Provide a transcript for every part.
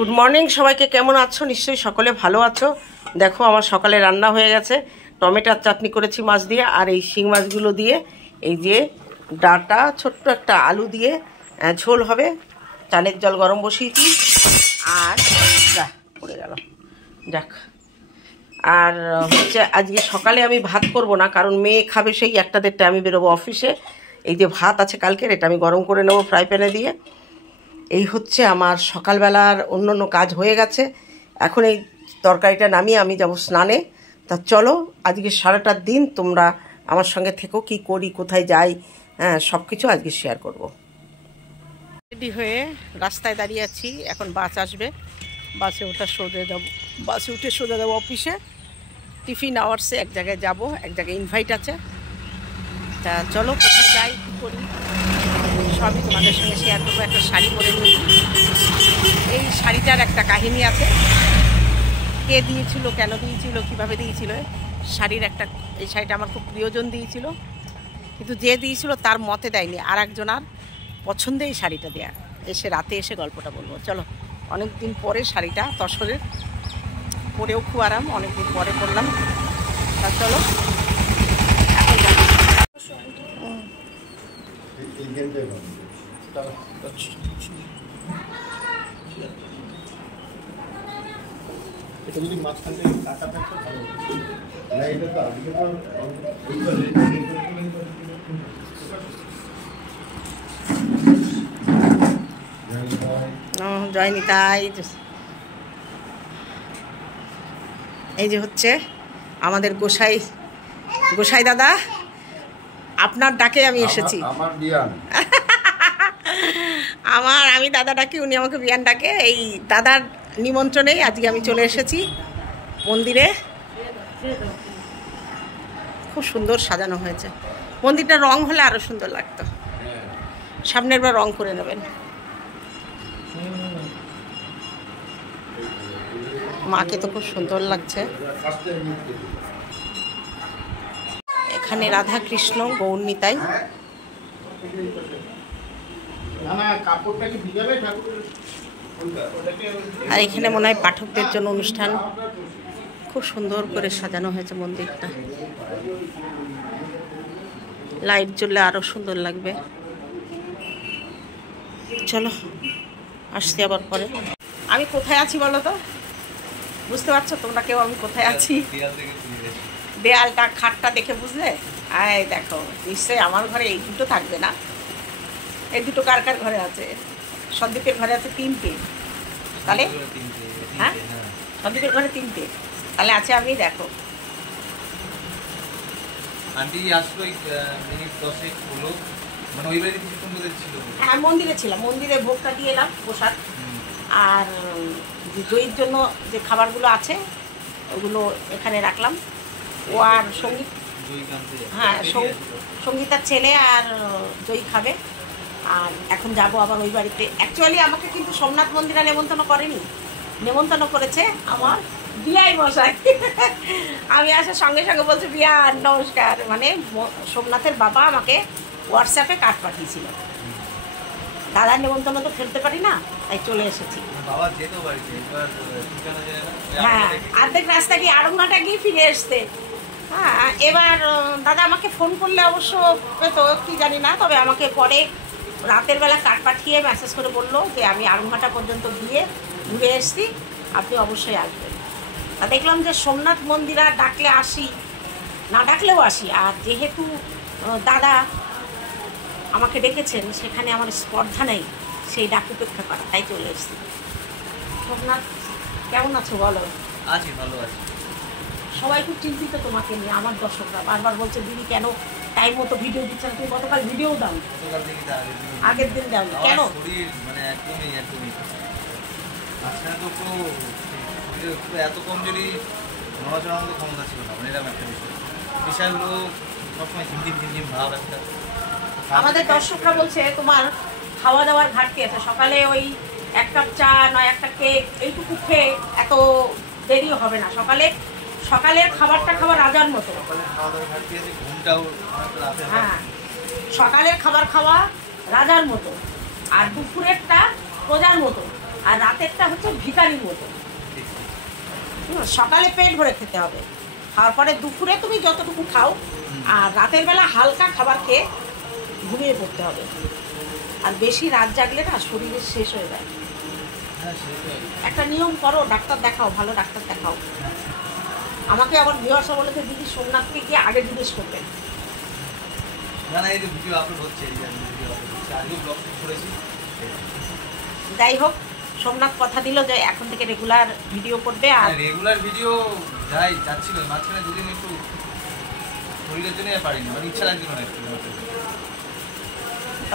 Good morning সবাইকে। কেমন আছো? নিশ্চয়ই সকলে ভালো আছো। দেখো আমার সকালে রান্না হয়ে গেছে। টমেটোর চাটনি করেছি মাছ দিয়ে, আর এই শিং মাছগুলো দিয়ে এই যে ডাঁটা ছোট্ট একটা আলু দিয়ে ঝোল হবে। চালের জল গরম বসিয়েছি, আর পড়ে গেল যাক। আর হচ্ছে আজকে সকালে আমি ভাত করব না, কারণ মেয়ে খাবে সেই 1-1:30, আমি বেরোবো অফিসে। এই যে ভাত আছে কালকের, এটা আমি গরম করে নেবো ফ্রাই প্যানে দিয়ে। এই হচ্ছে আমার সকালবেলার অন্য কাজ হয়ে গেছে। এখন এই তরকারিটা নামিয়ে আমি যাব স্নানে। তা চলো আজকে সারাটা দিন তোমরা আমার সঙ্গে থেকো, কি করি, কোথায় যাই, হ্যাঁ সব কিছু আজকে শেয়ার করব। রেডি হয়ে রাস্তায় দাঁড়িয়ে আছি, এখন বাস আসবে। বাসে উঠে সোজা যাবো অফিসে। টিফিন আওয়ার্সে এক জায়গায় যাব, এক জায়গায় ইনভাইট আছে। তা চলো কোথায় যাই, কী করি সবই তোমাদের সঙ্গে শেয়ার করবো। একটা শাড়ি পরে নিয়েছি, এই শাড়িটার একটা কাহিনী আছে। কে দিয়েছিল, কেন দিয়েছিল, কিভাবে দিয়েছিল শাড়ির একটা, এই শাড়িটা আমার খুব প্রিয়জন দিয়েছিল, কিন্তু যে দিয়েছিল তার মতে দেয়নি, আর একজনার পছন্দে এই শাড়িটা দেয়া। এসে রাতে এসে গল্পটা বলবো। চলো, অনেক দিন পরে শাড়িটা তসরের, পরেও খুব আরাম, অনেকদিন পরে পরলাম। তা চলো জয়নি। তাই এই যে হচ্ছে আমাদের গোসাই দাদা, আপনার ডাকে আমি এসেছি। আমি দাদা ডাকি, উনি আমাকে বিয়ান ডাকে। এই দাদার নিমন্ত্রণেই আজকে আমি চলে এসেছি মন্দিরে। খুব সুন্দর সাজানো হয়েছে মন্দিরটা। রং হলে আরো সুন্দর লাগতো। সামনের বার রং করে নেবেন। মাকে তো খুব সুন্দর লাগছে। এখানে রাধা কৃষ্ণ গৌর নিতাই। আর এখানে মনে হয় পাঠকদের জন্য অনুষ্ঠান। খুব সুন্দর করে সাজানো হয়েছে মন্দিরটা। লাইট জ্বললে আরো সুন্দর লাগবে। চলো আসছি আবার পরে। আমি কোথায় আছি বলো তো? বুঝতে পারছো তোমরা কেউ আমি কোথায় আছি? দেয়ালটা, খাটটা দেখে বুঝলে? এই দেখো, নিশ্চয়ই আমার ঘরে এই দুটো থাকবে না। এই দুটো কার কার ঘরে আছে? সন্দীপের ঘরে আছে 3টে। তাহলে হ্যাঁ, সন্দীপের ঘরে 3টে, তাহলে আছে আমি। দেখো হ্যাঁ, মন্দিরে ছিলাম, মন্দিরে ভোগটা দিয়ে এলাম, প্রসাদ। আর দইয়ের জন্য যে খাবারগুলো আছে ওগুলো এখানে রাখলাম। ও আর সঙ্গীত, হ্যাঁ সঙ্গীতার ছেলে আর দই খাবে। আর এখন যাব আবার ওই বাড়িতে। অ্যাকচুয়ালি আমাকে কিন্তু সোমনাথ মন্দিরে নেমন্তন্ন করেনি, নেমন্তন্ন করেছে আমার বিয়াই মশাই। আমি আসার সঙ্গে সঙ্গে বলছি বিয়া নমস্কার, মানে সোমনাথের বাবা আমাকে হোয়াটসঅ্যাপে কার্ড পাঠিয়েছিল। দাদার নেমন্তন্ন তো ফেলতে পারি না, তাই চলে এসেছি। হ্যাঁ, অর্ধেক রাস্তা গিয়ে আড়ংঘাটা গিয়ে ফিরে এসছে। হ্যাঁ, এবার দাদা আমাকে ফোন করলে অবশ্য পেতো কি জানি না, তবে আমাকে পরে রাতের বেলা কার্ড পাঠিয়ে মেসেজ করে বললো যে আমি আড়ংঘাটা পর্যন্ত গিয়ে ঘুরে এসছি, আপনি অবশ্যই আসবেন। তা দেখলাম যে সোমনাথ মন্দিরে ডাকলে আসি, না ডাকলেও আসি। আর যেহেতু দাদা আমাকে ডেকেছেন, সেখানে আমার স্পর্ধা নেই সেই ডাক উপেক্ষা করা, তাই চলে এসেছি। সোমনাথ কেমন আছো বলো? আছি, ভালো আছি। সবাই খুব চিন্তিত তোমাকে নিয়ে। আমার দর্শকরা বারবার বলছে দিদি কেন টাইম মতো ভিডিও দিচ্ছে না? তুমি গতকাল ভিডিও দাও, আগের দিন দাও কেন? মানে একদমই আজকাল তো এত কমজোরি, নড়াচড়ার মতো ক্ষমতা ছিল না, মানে এরকম একটা বিষয়গুলো সবসময় ঝিমঝিম ভাব একটা। আমাদের দর্শকরা বলছে তোমার খাওয়া দাওয়ার ঘাটতি আছে। সকালে ওই 1 কাপ চা নয় একটা কেক এইটুকু খেয়ে এত দেরিও হবে না। সকালের খাবারটা খাওয়া রাজার মতো। হ্যাঁ, সকালের খাবার খাওয়া রাজার মতো, আর দুপুরেরটা প্রজার মতো, আর রাত রাতেরটা হচ্ছে ভিখারির মতো। সকালে পেট ভরে খেতে হবে, তারপরে দুপুরে তুমি যতটুকু খাও, আর রাতের বেলা হালকা খাবার খেয়ে ঘুমিয়ে পড়তে হবে। আর বেশি রাত জাগলে না শরীরের শেষ হয়ে যায়। একটা নিয়ম করো, ডাক্তার দেখাও, ভালো ডাক্তার দেখাও। আমাকে আবার বিহাসা বলেছে দিদি সোমনাথকে গিয়ে আগে জিজ্ঞেস করবেন। যাই হোক, সোমনাথ কথা দিল যে এখন থেকে রেগুলার ভিডিও করবে। আর রেগুলার ভিডিও যাই যাচ্ছিল, মাঝখানে দুদিন একটু শরীরের জন্য পারিনি, মানে ইচ্ছা লাগছিল না একটু।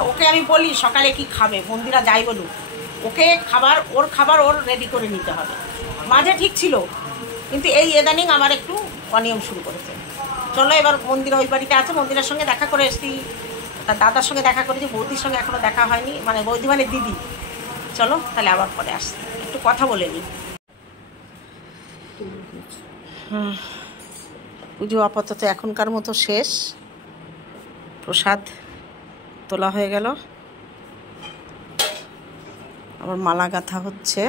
ওকে আমি বলি সকালে কি খাবে, মন্দিরা যাই বলুক, ওকে ওর খাবার ওর রেডি করে নিতে হবে। মাঝে ঠিক ছিল, কিন্তু এই ইদানিং আমার একটু অনিয়ম শুরু করেছে। চলো এবার মন্দিরা ওই বাড়িতে আছে, মন্দিরের সঙ্গে দেখা করে এসছি, তার দাদার সঙ্গে দেখা করেছি, বৌদির সঙ্গে এখনো দেখা হয়নি, মানে বৌদি মানে দিদি। চলো তাহলে আবার পরে আসছি, একটু কথা বলে নিই। পুজো আপাতত এখনকার মতো শেষ, প্রসাদ তোলা হয়ে গেল, আবার মালা গাঁথা হচ্ছে।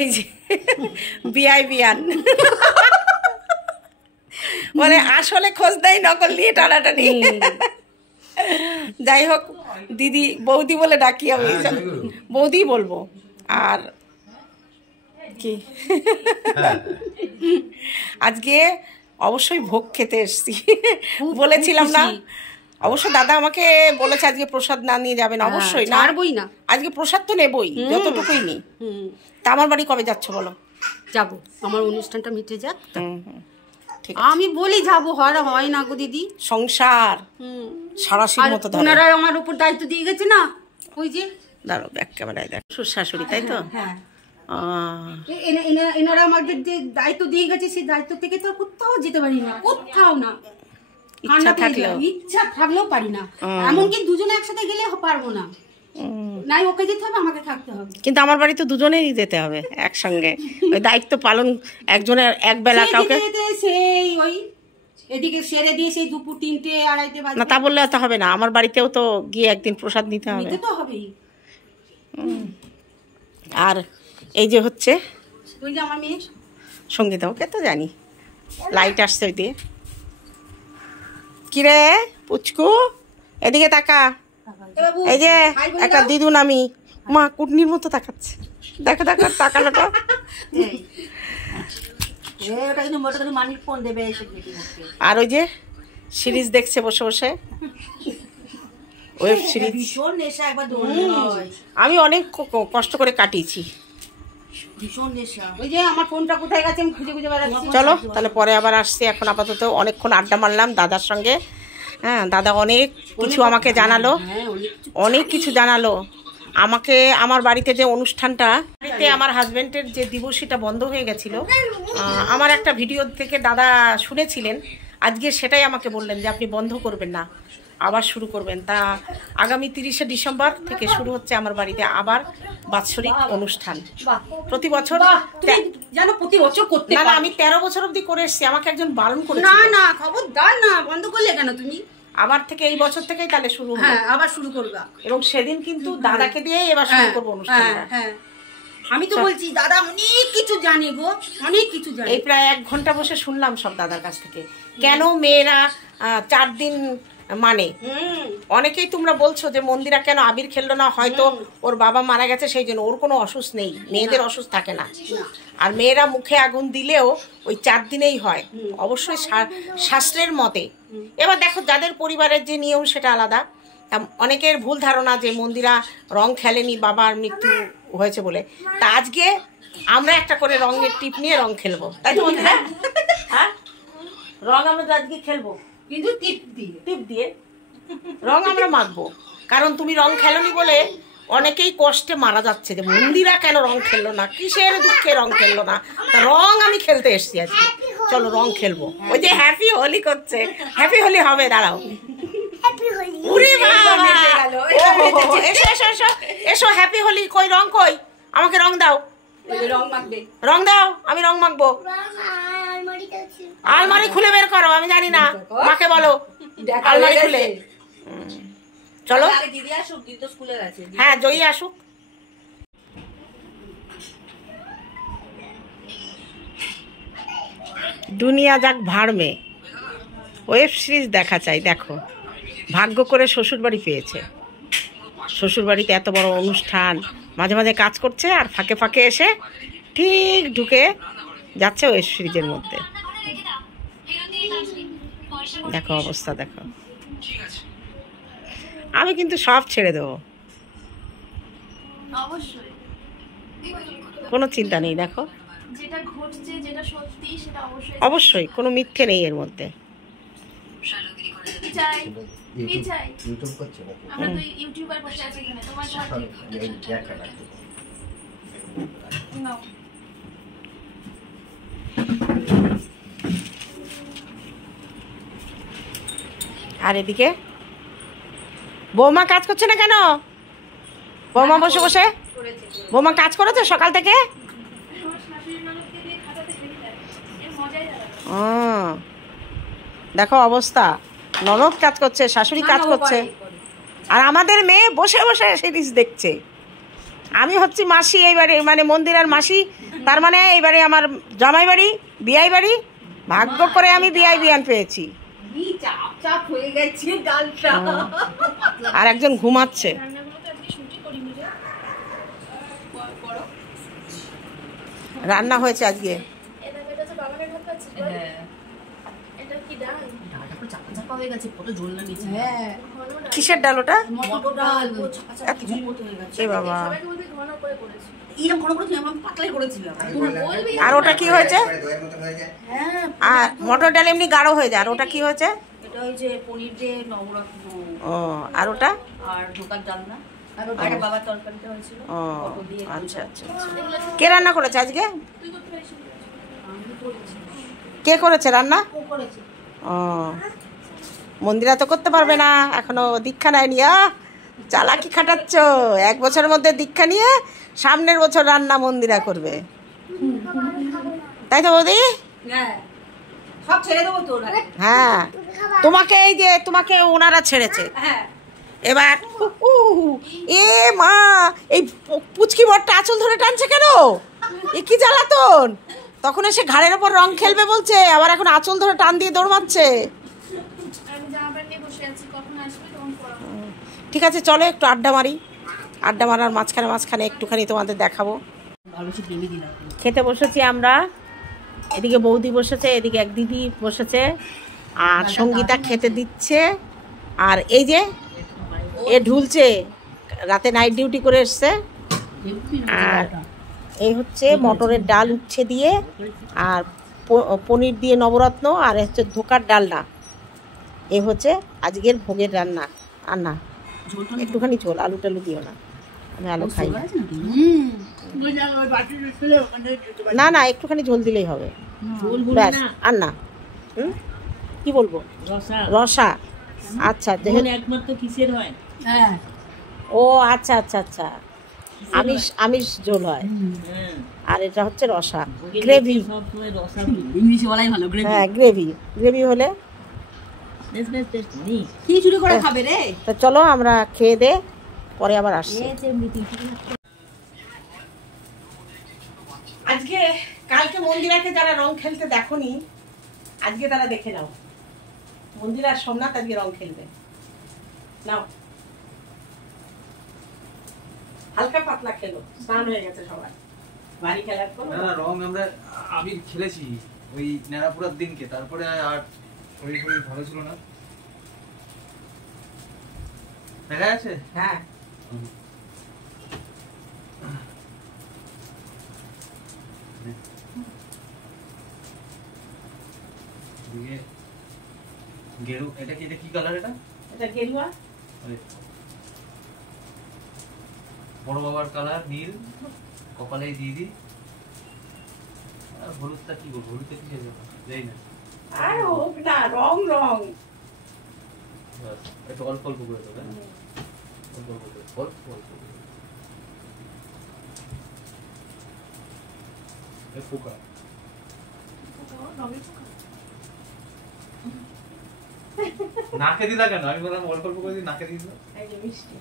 এই যে বিআই বিয়ান মানে আসলে খোঁজ দেয়, নকল নিয়ে টানাটানি। যাই হোক, দিদি বৌদি বলে ডাকি আমি, বৌদি বলবো। আর কি আজকে অবশ্যই ভোগ খেতে এসছি, বলেছিলাম না? অবশ্য দাদা আমাকে বলেছে আজকে প্রসাদ না নিয়ে যাবেন। অবশ্যই না, না, আজকে প্রসাদ তো নেবই, যতটুকুই নি। তা আমার বাড়ি কবে যাচ্ছ বলো? যাবো, আমার অনুষ্ঠানটা মিটে যাক। ঠিক আমি বলি যাবো, হয় না গো দিদি, সংসার সারাশির মতো ধরে। ওনারা আমার উপর দায়িত্ব দিয়ে গেছে না, ওই যে দাঁড়ো ব্যাক ক্যামেরায় দেখ, শ্বশুর শাশুড়ি, তাই তো? হ্যাঁ, এনারা আমাদের যে দায়িত্ব দিয়ে গেছে, সেই দায়িত্ব থেকে তো কোথাও যেতে পারি না, কোথাও না। ইচ্ছা থাকলেও পারি না, এমনকি দুজনে একসাথে গেলে পারবো না, নাই ওকে যেতে হবে, আমাকে থাকতে হবে। কিন্তু আমার বাড়ি তো দুজনেরই যেতে হবে একসঙ্গে, ওই দায়িত্ব পালন একজনের এক বেলা কাউকে সেই ওই এদিকে সেরে দিয়ে সেই দুপুর 3টে 2:30 বাজে। না তা বললে তো হবে না, আমার বাড়িতেও তো গিয়ে একদিন প্রসাদ নিতে হবে, নিতে তো হবেই। আর এই যে হচ্ছে ওই যে আমার মেয়ে সঙ্গীতা, ওকে তো জানি, লাইট আসছে ওই দিয়ে। কিরে পুচকু এদিকে তাকা, এই যে একটা দিদুন আমি, মা কুটনির মতো তাকাচ্ছে, দেখো দেখো তাকানোটা। আর ওই যে সিরিজ দেখছে বসে বসে, ওয়েব সিরিজ। আমি অনেক কষ্ট করে কাটিয়েছি। ওই যে আমার ফোনটা কোথায় গেছে আমি খুঁজে খুঁজে বেড়াচ্ছি। চলো তাহলে পরে আবার আসছি, এখন আপাতত অনেকক্ষণ আড্ডা মারলাম দাদার সঙ্গে। হ্যাঁ, দাদা অনেক কিছু আমাকে জানালো, অনেক কিছু জানালো আমাকে। আমার বাড়িতে যে অনুষ্ঠানটা, বাড়িতে আমার হাজবেন্ডের যে দিবসীটা বন্ধ হয়ে গেছিল, আমার একটা ভিডিও থেকে দাদা শুনেছিলেন, আজকে সেটাই আমাকে বললেন যে আপনি বন্ধ করবেন না, আবার শুরু করবেন। তা আগামী 30শে ডিসেম্বর থেকে শুরু হচ্ছে আমার বাড়িতে আবার বাৎসরিক অনুষ্ঠান। প্রতি বছর জানো, প্রতি বছর করতে না, আমি 13 বছর অবধি করে এসেছি, আমাকে একজন বারণ করেছিল। না না, খবরদার না, বন্ধ করলে কেন তুমি? আবার থেকে এই বছর থেকেই তাহলে শুরু হবে। হ্যাঁ, আবার শুরু করবা। এবং সেদিন কিন্তু দাদাকে দিয়ে এবার শুরু করবো অনুষ্ঠানটা। হ্যাঁ, আমি তো বলছি দাদা অনেক কিছু জানে গো, অনেক কিছু জানে। এই প্রায় 1 ঘন্টা বসে শুনলাম সব দাদার কাছ থেকে, কেন মেয়েরা 4 দিন মানে। অনেকেই তোমরা বলছো যে মন্দিরা কেন আবির খেললো না, হয়তো ওর বাবা মারা গেছে সেই জন্য। ওর কোনো অসুখ নেই, মেয়েদের অসুখ থাকে না। আর মেয়েরা মুখে আগুন দিলেও ওই 4 দিনেই হয়, অবশ্যই শাস্ত্রের মতে। এবার দেখো যাদের পরিবারের যে নিয়ম সেটা আলাদা। অনেকের ভুল ধারণা যে মন্দিরা রং খেলেনি, বাবার মৃত্যু হয়েছে বলে। তা আজকে আমরা একটা করে রঙের টিপ নিয়ে রং খেলবো, তাই তো মন্দিরা? হ্যাঁ, রং আমরা আজকে খেলবো, কিন্তু টিপ দিয়ে রং আমরা মাখবো। কারণ তুমি রং খেলোনি বলে অনেকেই কষ্টে মারা যাচ্ছে যে মন্দিরা কেন রং খেললো না, কিসের দুঃখে রং খেললো না। তা রং আমি খেলতে এসছি আজকে, চলো রং খেলবো। ওই যে হ্যাপি হোলি করছে, হ্যাপি হোলি হবে, দাঁড়াও। উরে বাবা! ওহো, এসো এসো এসো এসো, হ্যাপি হোলি। কই রং কই? আমাকে রং দাও, রং দাও, আমি রং মাখবো। আলমারি খুলে বের করো, আমি জানি না, মাকে বলো আলমারি খুলে। চলো, হ্যাঁ জয়ী আসুক। দুনিয়া যাক ভাড় মে, ওয়েব সিরিজ দেখা চাই। দেখো ভাগ্য করে শ্বশুরবাড়ি পেয়েছে, শ্বশুরবাড়িতে এত বড় অনুষ্ঠান, মাঝে মাঝে কাজ করছে আর ফাঁকে ফাঁকে এসে ঠিক ঢুকে যাচ্ছে ওয়েব সিরিজের মধ্যে। দেখো অবস্থা, দেখো। আমি কিন্তু সব ছেড়ে দেবো, অবশ্যই কোনো চিন্তা নেই। দেখো যেটা ঘটছে, যেটা সত্যি, সেটা অবশ্যই অবশ্যই কোনো মিথ্যে নেই এর মধ্যে। কি চাই, কি চাই? আমরা তো ইউটিউবার বসে আছি এখানে, তোমার নাও। আর এদিকে বৌমা কাজ করছে না কেন? বৌমা বসে বসে, বৌমা কাজ করেছে সকাল থেকে? দেখো অবস্থা, ননদ কাজ করছে, শাশুড়ি কাজ করছে, আর আমাদের মেয়ে বসে বসে সিরিজ দেখছে। আমি হচ্ছি মাসি এইবারে, মানে মন্দিরার মাসি, তার মানে এইবারে আমার জামাই বাড়ি, বিয়াই বাড়ি। ভাগ্য করে আমি বিয়াই বিয়ান পেয়েছি। আর একজন ঘুমাচ্ছে। রান্না হয়েছে আজকে কিসের ডাল? ওটা বাবা, আর ওটা কি হয়েছে? আর মটর ডাল এমনি গাঢ় হয়ে যায়, আর ওটা কি হয়েছে? ও, আর ওটা আচ্ছা আচ্ছা। কে রান্না করেছে আজকে? কে করেছে রান্না? ও, মন্দিরা তো করতে পারবে না, এখনো দীক্ষা নেয়নি। চালাকি খাটাচ্ছ, 1 বছরের মধ্যে দীক্ষা নিয়ে সামনের বছর রান্না মন্দিরা করবে, তাই তো বৌদি? হ্যাঁ, তোমাকে এই যে তোমাকে ওনারা ছেড়েছে এবার। এ মা, এই পুচকি বরটা আঁচল ধরে টানছে কেন? এ কি জ্বালাতন! তখন এসে ঘাড়ের ওপর রং খেলবে বলছে, আবার এখন আঁচল ধরে টান দিয়ে দৌড়াচ্ছে। ঠিক আছে, চলো একটু আড্ডা মারি। আড্ডা মারার মাঝখানে মাঝখানে একটুখানি তোমাদের দেখাবো। খেতে বসেছি আমরা, এদিকে বৌদি বসেছে, এদিকে এক দিদি বসেছে, আর সঙ্গীতা খেতে দিচ্ছে। আর এই যে এ ঢুলছে, রাতে নাইট ডিউটি করে এসছে। আর এই হচ্ছে মটরের ডাল উচ্ছে দিয়ে, আর পনির দিয়ে নবরত্ন, আর হচ্ছে ধোকার ডালনা। এ হচ্ছে আজকের ভোগের রান্না। আর না, একটুখানি ঝোল, আলু টালু দিও না, আমি আলু খাই না। না, একটুখানি ঝোল দিলেই হবে, ব্যাস। আর না, কি বলবো, রসা। আচ্ছা, একমাত্র কিসের হয়? ও আচ্ছা আচ্ছা আচ্ছা, আমিষ আমিষ ঝোল হয়। আর এটা হচ্ছে রসা, গ্রেভি। হ্যাঁ, গ্রেভি, গ্রেভি হলে তো চলো আমরা খেয়ে দে, পরে আবার আসছি। আজকে কালকে মন্দিরাকে যারা রং খেলতে দেখোনি, আজকে তারা দেখে নাও। মন্দিরা আর সোমনাথ আজকে রং খেলবে। নাও, হালকা পাতলা খেলো, স্নান হয়ে গেছে সবাই, বাড়ি খেলার পর। না, রং আমরা আবির খেলেছি ওই নেড়াপুরার দিনকে, তারপরে আর শরীর শরীর ভালো ছিল না। দেখা যাচ্ছে? হ্যাঁ, গেরু, এটা কি কালার? এটা এটা গেরুয়া। বড় বাবার কালার নীল, কপালেই দিয়ে দিই। আর হলুদটা কি বলবো, হলুদটা কি যাই না, আর হোক না, রং রং একটু অল্প অল্প করে দেবে, অল্প অল্প করে, অল্প অল্প করে ফোকা নাকে দিলা কেন? আমি বললাম অল্প অল্প করে দিই, নাকে দিয়ে দিল। মিষ্টি।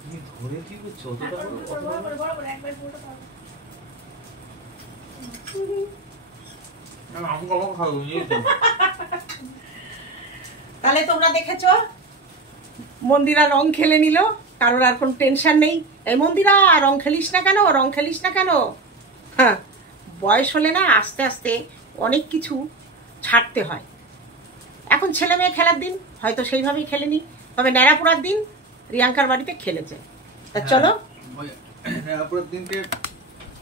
তুমি ধরে কি করছো? আমি কখন খাবো? তাহলে তোমরা দেখেছো মন্দিরা রং খেলে নিল, কারোর আর কোনো টেনশন নেই। এই মন্দিরা রং খেলিস না কেন, রং খেলিস না কেন? হ্যাঁ, বয়স হলে না আস্তে আস্তে অনেক কিছু ছাড়তে হয়। এখন ছেলে মেয়ে খেলার দিন, হয়তো সেইভাবেই খেলেনি, তবে ন্যাড়াপোড়ার দিন রিয়াঙ্কার বাড়িতে খেলেছে। তা চলো ন্যাড়াপোড়ার দিনকে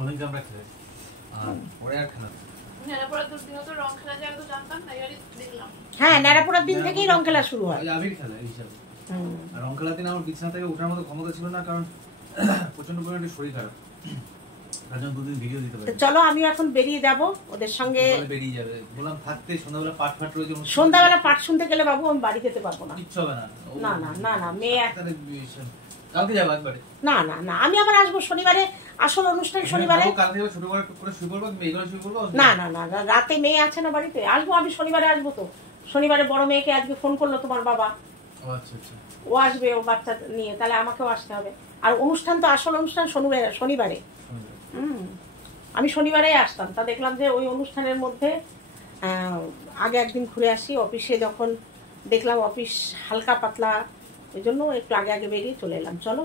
অনেক আমরা খেলেছি, আর পরে আর খেলা হ্যাঁ, ন্যাড়াপোড়ার দিন থেকেই রং খেলা শুরু হয়। আবির খেলা হিসাবে। আর রং খেলার দিন আমার বিছানা থেকে ওঠার মতো ক্ষমতা ছিল না, কারণ প্রচন্ড পরিমাণে শরীর খারাপ, তার জন্য দুদিন ভিডিও দিতে পারি। চলো আমি এখন বেরিয়ে যাব ওদের সঙ্গে। বেরিয়ে যাবে বললাম, থাকতে সন্ধ্যাবেলা পাঠ ফাট রয়েছে। সন্ধ্যাবেলা পাঠ শুনতে গেলে বাবু আমি বাড়ি যেতে পারবো না। কিচ্ছু হবে না। না না না না, মেয়ে কালকে যাবো একবারে। না না না, আমি আবার আসবো শনিবারে, আসল অনুষ্ঠান শনিবারে। কালকে যাবো, ছোট করে শুয়ে পড়বো, মেয়েগুলো শুয়ে পড়বো। না না না, রাতে মেয়ে আছে না বাড়িতে, আসবো আমি শনিবারে, আসবো তো। শনিবারে বড় মেয়েকে আজকে ফোন করলো তোমার বাবা, আচ্ছা আচ্ছা, ও আসবে ও বাচ্চা নিয়ে, তাহলে আমাকেও আসতে হবে। আর অনুষ্ঠান তো আসল অনুষ্ঠান শনিবারে। আমি শনিবারেই আসতাম, তা দেখলাম যে ওই অনুষ্ঠানের মধ্যে আগে একদিন ঘুরে আসি অফিসে, যখন দেখলাম অফিস হালকা পাতলা, ওই জন্য একটু আগে আগে বেরিয়ে চলে এলাম। চলো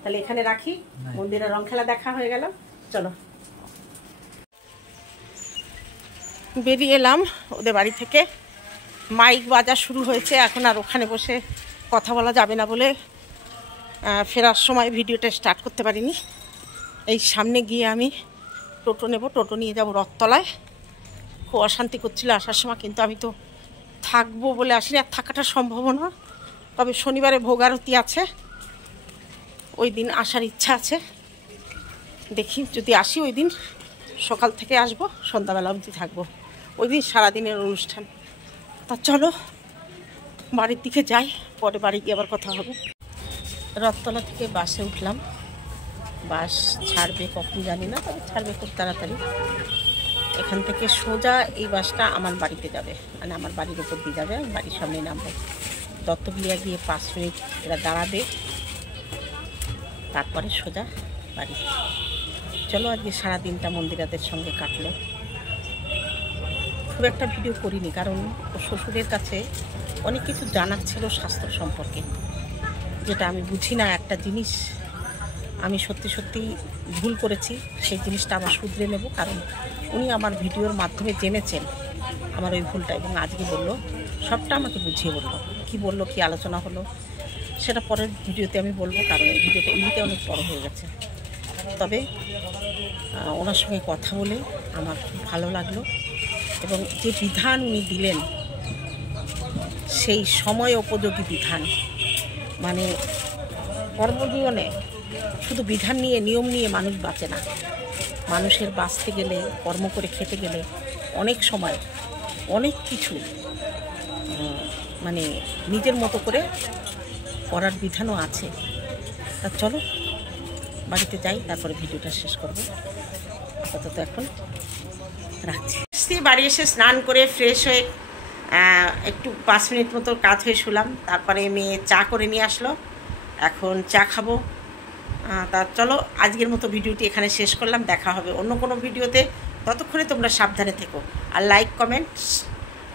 তাহলে এখানে রাখি, মন্দিরের রং খেলা দেখা হয়ে গেল। চলো বেরিয়ে এলাম ওদের বাড়ি থেকে, মাইক বাজা শুরু হয়েছে। এখন আর ওখানে বসে কথা বলা যাবে না বলে ফেরার সময় ভিডিওটা স্টার্ট করতে পারিনি। এই সামনে গিয়ে আমি টোটো নেব, টোটো নিয়ে যাব রথতলায়। খুব অশান্তি করছিল আসার সময়, কিন্তু আমি তো থাকবো বলে আসিনি, আর থাকাটা সম্ভব না। তবে শনিবারে ভোগ আরতি আছে, ওই দিন আসার ইচ্ছা আছে। দেখি যদি আসি, ওই দিন সকাল থেকে আসবো, সন্ধ্যাবেলা অবধি থাকবো, ওই দিন সারাদিনের অনুষ্ঠান। তা চলো বাড়ির দিকে যাই, পরে বাড়ি গিয়ে আবার কথা হবে। রথতলা থেকে বাসে উঠলাম, বাস ছাড়বে কখন জানি না, তবে ছাড়বে খুব তাড়াতাড়ি। এখান থেকে সোজা এই বাসটা আমার বাড়িতে যাবে, মানে আমার বাড়ির উপর দিয়ে যাবে, আমি বাড়ির সামনে নামবো। দত্তবিলিয়া গিয়ে 5 মিনিট এরা দাঁড়াবে, তারপরে সোজা বাড়ি। চলো আজকে সারাদিনটা মন্দিরাদের সঙ্গে কাটলো। খুব একটা ভিডিও করিনি, কারণ ও শ্বশুরের কাছে অনেক কিছু জানার ছিল স্বাস্থ্য সম্পর্কে, যেটা আমি বুঝি না। একটা জিনিস আমি সত্যি সত্যি ভুল করেছি, সেই জিনিসটা আমার শুধরে নেব, কারণ উনি আমার ভিডিওর মাধ্যমে জেনেছেন আমার ওই ভুলটা, এবং আজকে বললো, সবটা আমাকে বুঝিয়ে বললো, কি বললো, কি আলোচনা হলো, সেটা পরের ভিডিওতে আমি বলবো, কারণ এই ভিডিওটা এমনিতে অনেক বড় হয়ে গেছে। তবে ওনার সঙ্গে কথা বলে আমার খুব ভালো লাগলো, এবং যে বিধান উনি দিলেন, সেই সময় উপযোগী বিধান। মানে কর্মজীবনে শুধু বিধান নিয়ে, নিয়ম নিয়ে মানুষ বাঁচে না। মানুষের বাঁচতে গেলে, কর্ম করে খেতে গেলে অনেক সময় অনেক কিছু মানে নিজের মতো করে করার বিধানও আছে। তা চলো বাড়িতে যাই, তারপরে ভিডিওটা শেষ করবো। আপাতত এখন রাখছি। বাড়ি এসে স্নান করে ফ্রেশ হয়ে একটু 5 মিনিট মতো কাজ হয়ে শুলাম, তারপরে মেয়ে চা করে নিয়ে আসলো, এখন চা খাবো। তা চলো আজকের মতো ভিডিওটি এখানে শেষ করলাম, দেখা হবে অন্য কোনো ভিডিওতে। ততক্ষণে তোমরা সাবধানে থেকো, আর লাইক কমেন্টস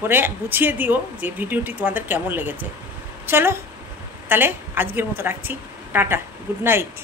করে বুঝিয়ে দিও যে ভিডিওটি তোমাদের কেমন লেগেছে। চলো তাহলে আজকের মতো রাখছি, টাটা, গুড নাইট।